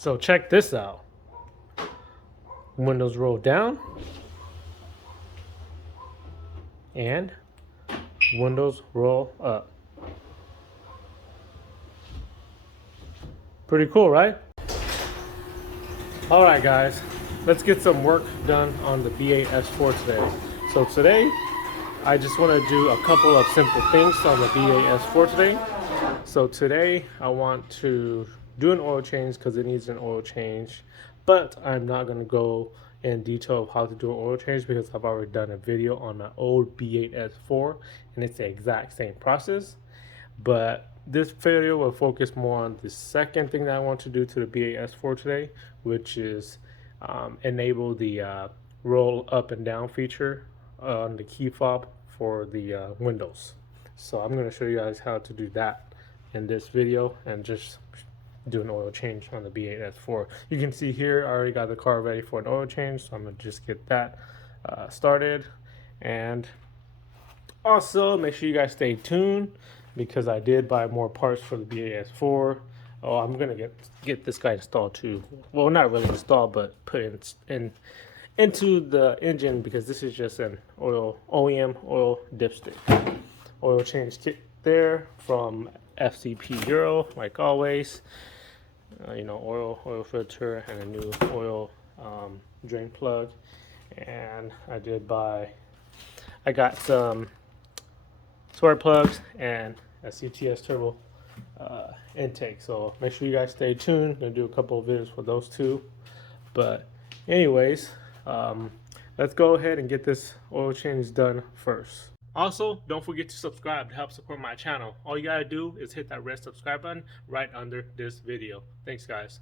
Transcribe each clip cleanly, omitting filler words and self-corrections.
So check this out. Windows roll down and windows roll up. Pretty cool, right? All right, guys, let's get some work done on the B8 S4 today. So today, I just want to do a couple of simple things on the B8 S4 today. So today, I want to do an oil change because it needs an oil change, but I'm not going to go in detail of how to do an oil change because I've already done a video on my old B8 S4 and it's the exact same process. But this video will focus more on the second thing that I want to do to the B8 S4 today, which is enable the roll up and down feature on the key fob for the windows. So I'm going to show you guys how to do that in this video and just do an oil change on the B8 S4. You can see here I already got the car ready for an oil change, so I'm going to just get that started. And also make sure you guys stay tuned because I did buy more parts for the B8 S4. Oh, I'm going to get this guy installed too. Well, not really installed, but put into the engine because this is just an OEM oil dipstick. Oil change kit there from FCP Euro, like always. You know, oil filter and a new oil drain plug. And I got some spark plugs and a CTS turbo intake. So make sure you guys stay tuned. I'm gonna do a couple of videos for those two. But anyways, let's go ahead and get this oil change done first. Also, don't forget to subscribe to help support my channel. All you gotta do is hit that red subscribe button right under this video. Thanks, guys.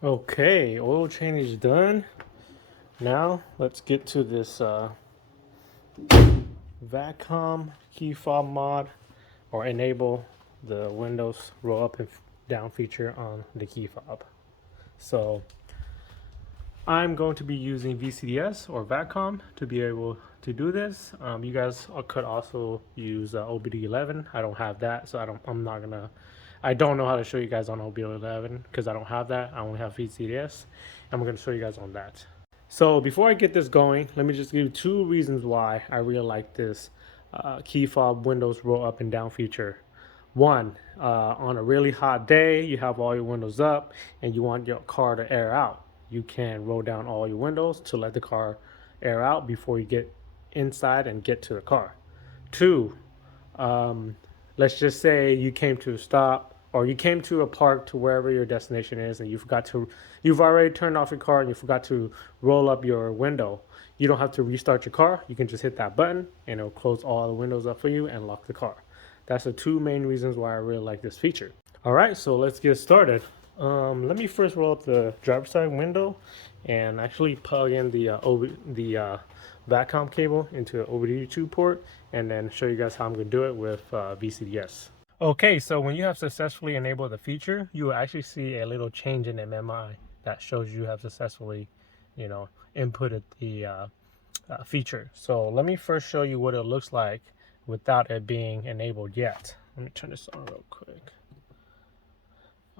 Okay, oil change is done. Now let's get to this VAGCOM key fob mod, or enable the Windows roll up and down feature on the key fob. So I'm going to be using VCDS or VAGCOM to be able to do this. You guys could also use OBD11. I don't have that, so I don't know how to show you guys on OBD11 because I don't have that. I only have VCDS. I'm going to show you guys on that. So before I get this going, let me just give you two reasons why I really like this key fob Windows roll up and down feature One, on a really hot day, you have all your windows up and you want your car to air out. You can roll down all your windows to let the car air out before you get inside and get to the car. Two, um, let's just say you came to a stop or you came to a park to wherever your destination is and you've already turned off your car and you forgot to roll up your window. You don't have to restart your car. You can just hit that button and it'll close all the windows up for you and lock the car. That's the two main reasons why I really like this feature. All right, so let's get started. Let me first roll up the driver's side window and actually plug in the VAGCOM cable into an OBD2 port, and then show you guys how I'm going to do it with VCDS. Okay, so when you have successfully enabled the feature, you will actually see a little change in MMI that shows you have successfully, inputted the feature. So let me first show you what it looks like without it being enabled yet. Let me turn this on real quick.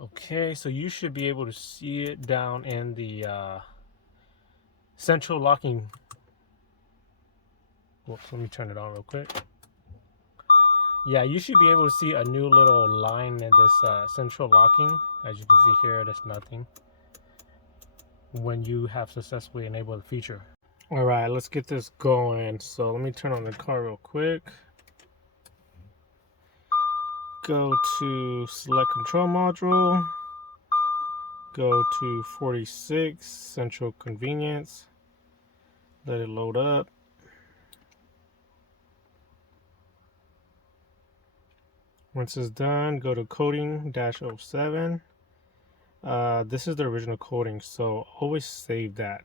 Okay, so you should be able to see it down in the central locking. Whoops, let me turn it on real quick. Yeah, you should be able to see a new little line in this central locking. As you can see here, there's nothing when you have successfully enabled the feature. All right, let's get this going. So let me turn on the car real quick. Go to select control module. Go to 46, central convenience. Let it load up. Once it's done, go to coding -07. This is the original coding, so always save that.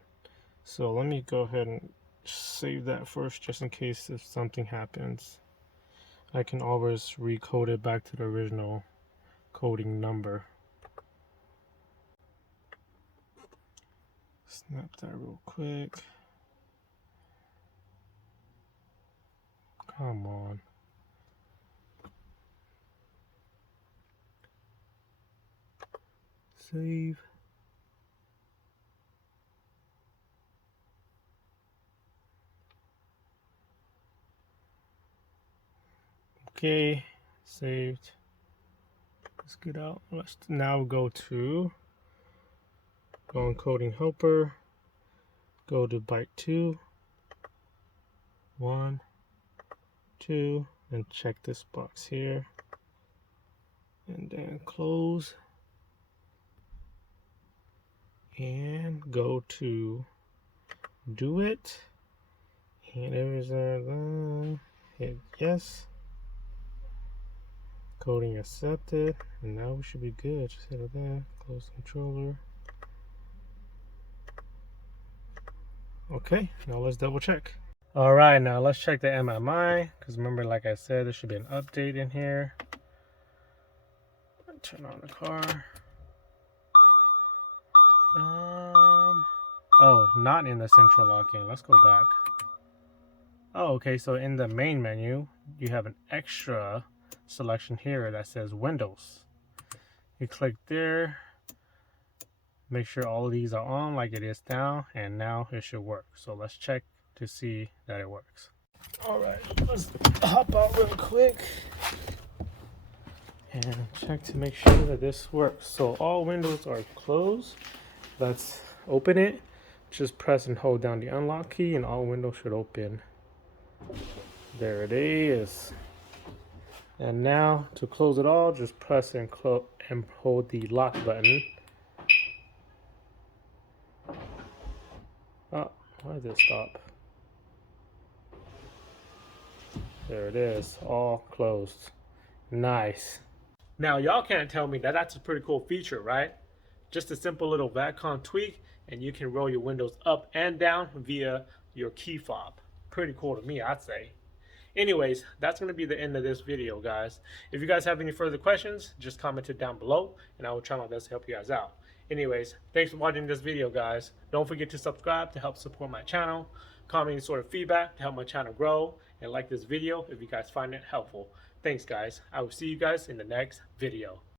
So let me go ahead and save that first, just in case if something happens. I can always recode it back to the original coding number. Snap that real quick. Come on. Save. Okay, saved. Let's get out. Let's now go on coding helper. Go to byte 2, 1, 2, and check this box here. And then close. And go to do it. And everything, hit yes. Coding accepted, and now we should be good. Just hit that, close controller. Okay, now let's double check. All right, now let's check the MMI, because remember, like I said, there should be an update in here. Turn on the car. Oh, not in the central locking. Let's go back. Oh, okay, so in the main menu, you have an extra selection here that says Windows. You click there, make sure all of these are on like it is now, and now it should work. So let's check to see that it works. All right, let's hop out real quick and check to make sure that this works. So all windows are closed. Let's open it. Just press and hold down the unlock key and all windows should open. There it is. And now to close it all, just press and hold the lock button. Oh, why did it stop? There it is, all closed. Nice. Now y'all can't tell me that that's a pretty cool feature, right? Just a simple little VAGCOM tweak and you can roll your windows up and down via your KEYFOB. Pretty cool to me, I'd say. Anyways, that's going to be the end of this video, guys. If you guys have any further questions, just comment it down below and I will try my best to help you guys out. Anyways, thanks for watching this video, guys. Don't forget to subscribe to help support my channel. Comment any sort of feedback to help my channel grow, and like this video if you guys find it helpful. Thanks, guys. I will see you guys in the next video.